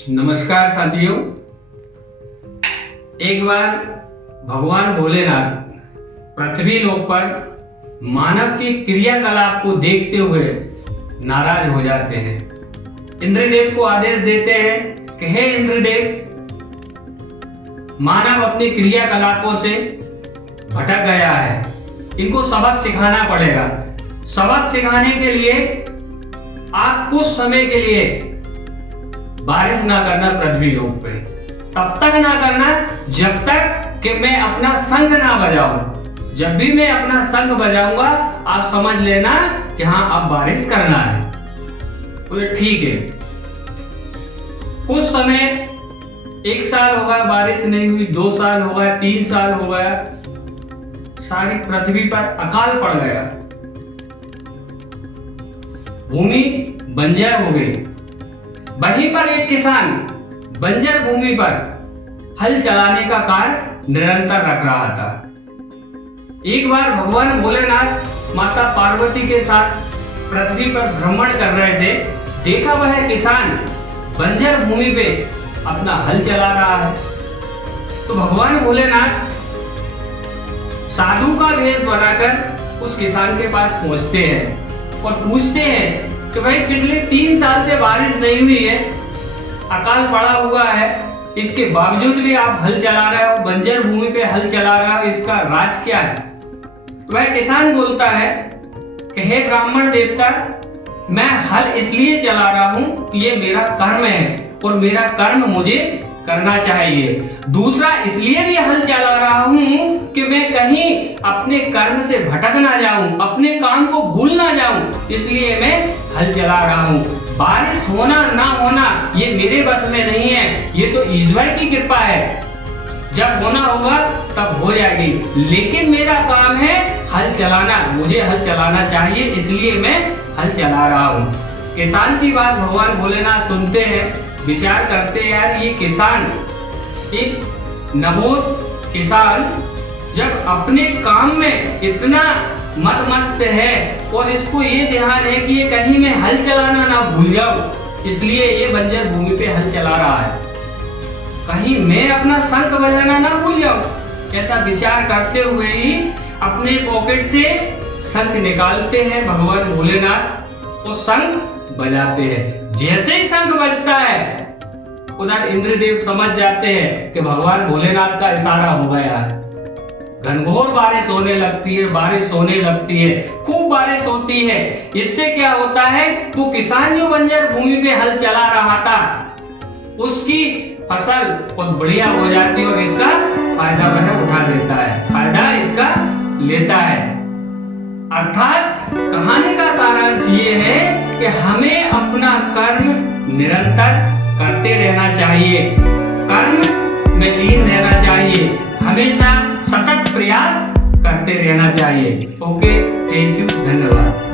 नमस्कार साथियों। एक बार भगवान भोलेनाथ पृथ्वी लोक पर मानव की क्रियाकलाप को देखते हुए नाराज हो जाते हैं। इंद्रदेव को आदेश देते हैं कि हे इंद्रदेव, मानव अपनी क्रियाकलापों से भटक गया है, इनको सबक सिखाना पड़ेगा। सबक सिखाने के लिए आप कुछ समय के लिए बारिश ना करना पृथ्वी लोक पे, तब तक ना करना जब तक कि मैं अपना शंख ना बजाऊं। जब भी मैं अपना शंख बजाऊंगा आप समझ लेना कि हाँ अब बारिश करना है। बोले ठीक है। कुछ समय, 1 साल हो गया बारिश नहीं हुई, 2 साल हो गया, 3 साल हो गया, सारी पृथ्वी पर अकाल पड़ गया, भूमि बंजर हो गई। वहीं पर एक किसान बंजर भूमि पर हल चलाने का कार्य निरंतर रख रहा था। एक बार भगवान भोलेनाथ माता पार्वती के साथ पृथ्वी पर भ्रमण कर रहे थे। देखा वह किसान बंजर भूमि पे अपना हल चला रहा है। तो भगवान भोलेनाथ साधु का वेश बनाकर उस किसान के पास पहुंचते हैं और पूछते हैं कि भाई पिछले 3 साल से बारिश नहीं हुई है, अकाल पड़ा हुआ है, इसके बावजूद भी आप हल चला रहे हो, बंजर भूमि पे हल चला रहे हो, इसका राज क्या है? तो वह किसान बोलता है कि हे ब्राह्मण देवता, मैं हल इसलिए चला रहा हूं कि ये मेरा कर्म है और मेरा कर्म मुझे करना चाहिए। दूसरा, इसलिए भी हल चला रहा हूं कि मैं कहीं अपने कर्म से भटक ना जाऊं, अपने काम को भूल ना जाऊं, इसलिए मैं हल चला रहा हूं। बारिश होना ना होना ये मेरे बस में नहीं है, ये तो ईश्वर की कृपा है। जब होना होगा तब हो जाएगी, लेकिन मेरा काम है हल चलाना, मुझे हल चलाना चाहिए, इसलिए मैं हल चला रहा हूं। किसान की बात भगवान भोलेनाथ सुनते हैं, विचार करते हैं यार ये किसान, एक नवोद किसान जब अपने काम में इतना मस्त है और इसको ये ध्यान है कि ये कहीं मैं हल चलाना ना भूल जाऊं, इसलिए ये बंजर भूमि पे हल चला रहा है, कहीं मैं अपना शंख बजाना ना भूल जाऊं। ऐसा विचार करते हुए ही अपने पॉकेट से शंख निकालते हैं भगवान भोलेनाथ और शंख बजाते हैं। जैसे ही शंख बजता है उधर इंद्रदेव समझ जाते हैं कि भगवान भोलेनाथ का इशारा हो गया। घनघोर बारिश होने लगती है, बारिश होने लगती है, खूब बारिश होती है। इससे क्या होता है, वो किसान जो बंजर भूमि पे हल चला रहा था उसकी फसल बहुत बढ़िया हो जाती है और इसका फायदा वह उठा लेता है, फायदा इसका लेता है। अर्थात कहानी का सारांश ये है कि हमें अपना कर्म निरंतर करते रहना चाहिए, कर्म में लीन रहना चाहिए, हमेशा सतत प्रयास करते रहना चाहिए। ओके, थैंक यू, धन्यवाद।